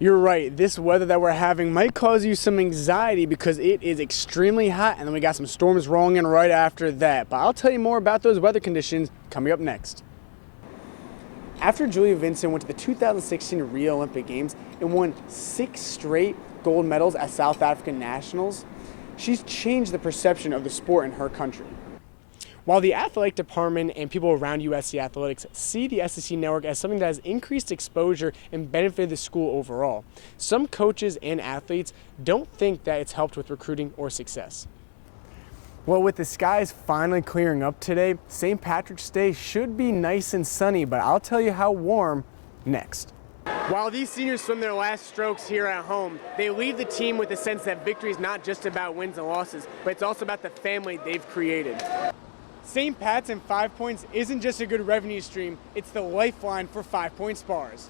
You're right, this weather that we're having might cause you some anxiety because it is extremely hot, and then we got some storms rolling in right after that. But I'll tell you more about those weather conditions coming up next. After Julia Vincent went to the 2016 Rio Olympic Games and won 6 straight gold medals at South African Nationals, she's changed the perception of the sport in her country. While the athletic department and people around USC Athletics see the SEC network as something that has increased exposure and benefited the school overall, some coaches and athletes don't think that it's helped with recruiting or success. Well, with the skies finally clearing up today, St. Patrick's Day should be nice and sunny, but I'll tell you how warm next. While these seniors swim their last strokes here at home, they leave the team with the sense that victory is not just about wins and losses, but it's also about the family they've created. St. Pat's and 5 Points isn't just a good revenue stream, it's the lifeline for 5 Point Spars.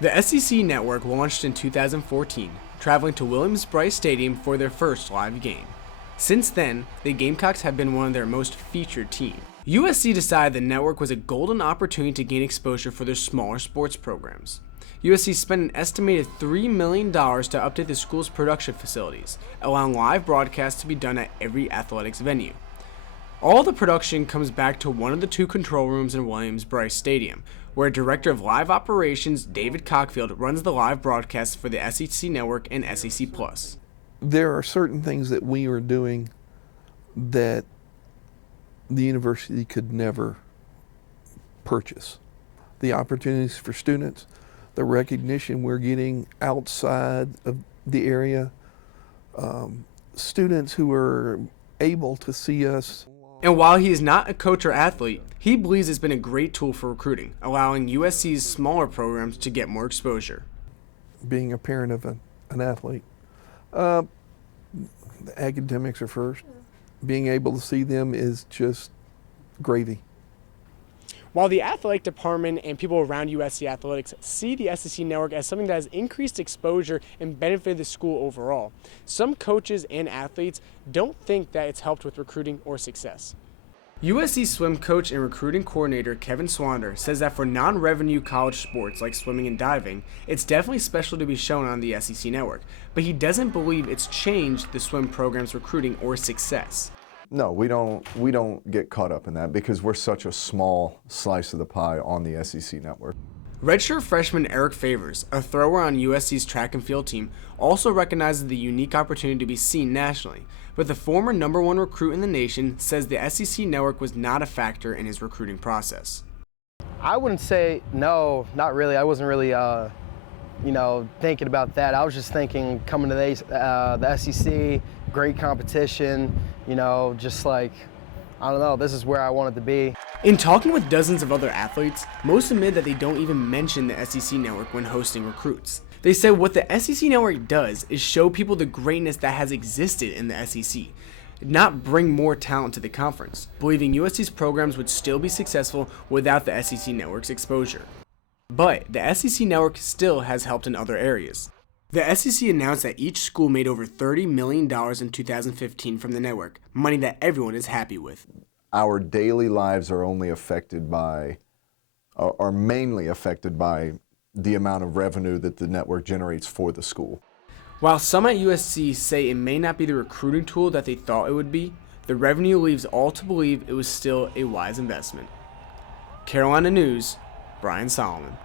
The SEC Network launched in 2014, traveling to Williams-Brice Stadium for their first live game. Since then, the Gamecocks have been one of their most featured teams. USC decided the network was a golden opportunity to gain exposure for their smaller sports programs. USC spent an estimated $3 million to update the school's production facilities, allowing live broadcasts to be done at every athletics venue. All the production comes back to one of the 2 control rooms in Williams-Brice Stadium, where Director of Live Operations David Cockfield runs the live broadcasts for the SEC Network and SEC+. There are certain things that we are doing that the university could never purchase. The opportunities for students, the recognition we're getting outside of the area, students who are able to see us. And while he is not a coach or athlete, he believes it's been a great tool for recruiting, allowing USC's smaller programs to get more exposure. Being a parent of an athlete, the academics are first. Being able to see them is just gravy. While the athletic department and people around USC Athletics see the SEC Network as something that has increased exposure and benefited the school overall, some coaches and athletes don't think that it's helped with recruiting or success. USC swim coach and recruiting coordinator Kevin Swander says that for non-revenue college sports like swimming and diving, it's definitely special to be shown on the SEC Network, but he doesn't believe it's changed the swim program's recruiting or success. No, we don't get caught up in that because we're such a small slice of the pie on the SEC Network. Redshirt freshman Eric Favors, a thrower on USC's track and field team, also recognizes the unique opportunity to be seen nationally, but the former #1 recruit in the nation says the SEC Network was not a factor in his recruiting process. I wouldn't say, no, not really. I wasn't really, thinking about that. I was just thinking coming to the SEC, great competition, just like, I don't know, this is where I wanted to be. In talking with dozens of other athletes, most admit that they don't even mention the SEC Network when hosting recruits. They said what the SEC Network does is show people the greatness that has existed in the SEC, not bring more talent to the conference, believing USC's programs would still be successful without the SEC Network's exposure. But the SEC Network still has helped in other areas. The SEC announced that each school made over $30 million in 2015 from the network, money that everyone is happy with. Our daily lives are mainly affected by the amount of revenue that the network generates for the school. While some at USC say it may not be the recruiting tool that they thought it would be, the revenue leaves all to believe it was still a wise investment. Carolina News, Bryan Solomon.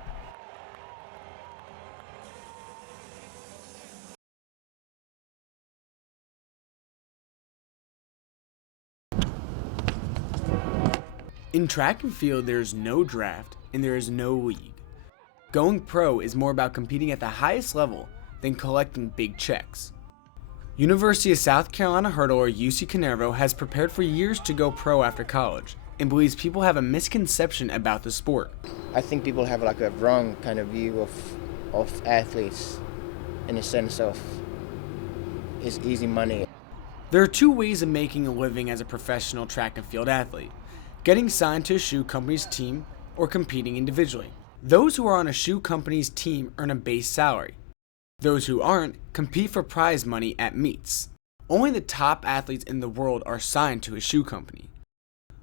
In track and field, there is no draft and there is no league. Going pro is more about competing at the highest level than collecting big checks. University of South Carolina hurdler UC Canervo has prepared for years to go pro after college and believes people have a misconception about the sport. I think people have like a wrong kind of view of athletes in the sense of it's easy money. There are 2 ways of making a living as a professional track and field athlete: getting signed to a shoe company's team or competing individually. Those who are on a shoe company's team earn a base salary. Those who aren't compete for prize money at meets. Only the top athletes in the world are signed to a shoe company.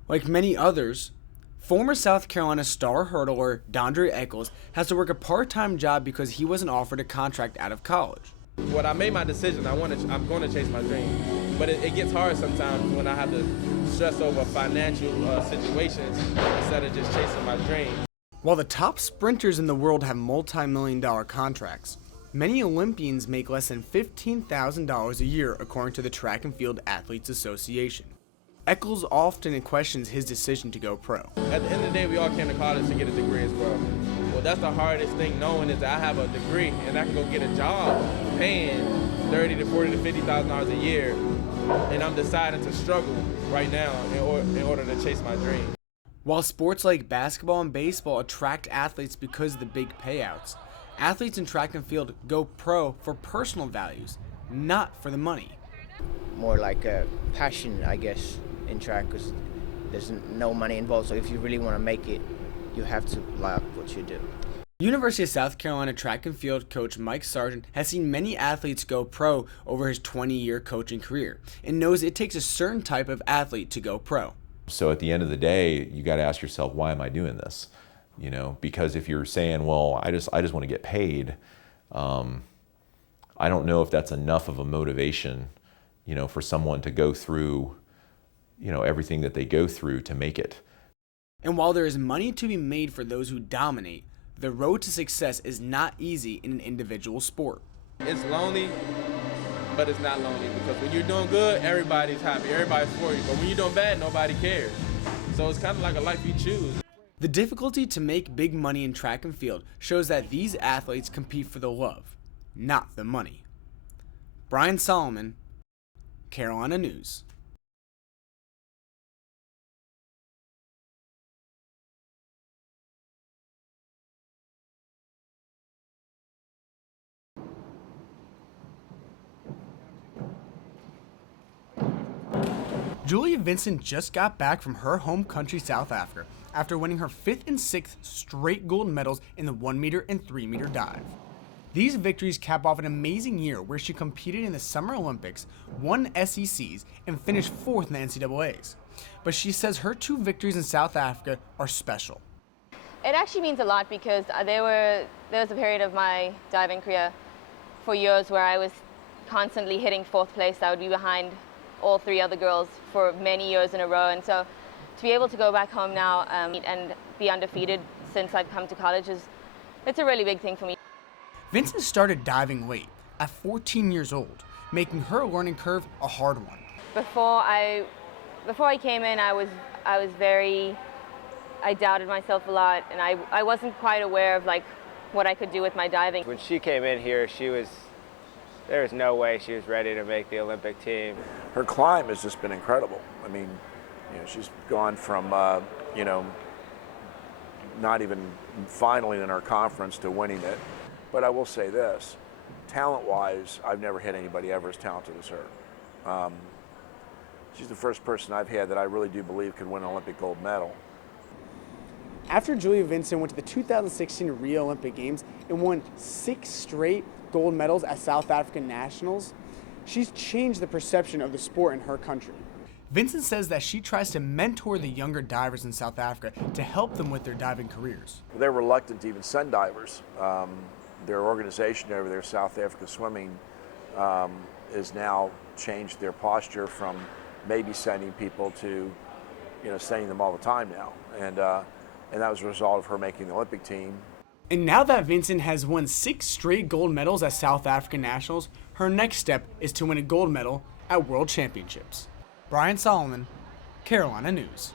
Like many others, former South Carolina star hurdler Dondre Eccles has to work a part-time job because he wasn't offered a contract out of college. When I made my decision, I'm going to chase my dream. But it gets hard sometimes when I have to stress over financial situations instead of just chasing my dream. While the top sprinters in the world have multi-million-dollar contracts, many Olympians make less than $15,000 a year, according to the Track and Field Athletes Association. Eccles often questions his decision to go pro. At the end of the day, we all came to college to get a degree as well. Well, that's the hardest thing knowing is that I have a degree and I can go get a job paying $30,000 to $40,000 to $50,000 a year, and I'm deciding to struggle right now in order to chase my dream. While sports like basketball and baseball attract athletes because of the big payouts, athletes in track and field go pro for personal values, not for the money. More like a passion, I guess, in track, because there's no money involved. So if you really want to make it, you have to like what you do. University of South Carolina track and field coach Mike Sargent has seen many athletes go pro over his 20-year coaching career and knows it takes a certain type of athlete to go pro. So at the end of the day, you got to ask yourself, why am I doing this? You know, because if you're saying, well, I just want to get paid, I don't know if that's enough of a motivation, you know, for someone to go through, you know, everything that they go through to make it. And while there is money to be made for those who dominate, the road to success is not easy in an individual sport. It's lonely, but it's not lonely, because when you're doing good, everybody's happy, everybody's for you. But when you're doing bad, nobody cares. So it's kind of like a life you choose. The difficulty to make big money in track and field shows that these athletes compete for the love, not the money. Bryan Solomon, Carolina News. Julia Vincent just got back from her home country, South Africa, after winning her 5th and 6th straight gold medals in the 1 meter and 3 meter dive. These victories cap off an amazing year where she competed in the Summer Olympics, won SECs, and finished 4th in the NCAAs. But she says her 2 victories in South Africa are special. It actually means a lot because there was a period of my diving career for years where I was constantly hitting 4th place. I would be behind all 3 other girls for many years in a row, and so to be able to go back home now and be undefeated since I've come to college it's a really big thing for me. Vincent started diving late, at 14 years old, making her learning curve a hard one. Before I came in, I doubted myself a lot, and I wasn't quite aware of like what I could do with my diving. When she came in here, there was no way she was ready to make the Olympic team. Her climb has just been incredible. I mean, you know, she's gone from, you know, not even finally in our conference to winning it. But I will say this, talent-wise, I've never had anybody ever as talented as her. She's the first person I've had that I really do believe can win an Olympic gold medal. After Julia Vincent went to the 2016 Rio Olympic Games and won 6 straight gold medals at South African Nationals, she's changed the perception of the sport in her country. Vincent says that she tries to mentor the younger divers in South Africa to help them with their diving careers. They're reluctant to even send divers. Their organization over there, South Africa Swimming, has now changed their posture from maybe sending people to, you know, sending them all the time now. And that was a result of her making the Olympic team. And now that Vincent has won 6 straight gold medals at South African Nationals, her next step is to win a gold medal at World Championships. Bryan Solomon, Carolina News.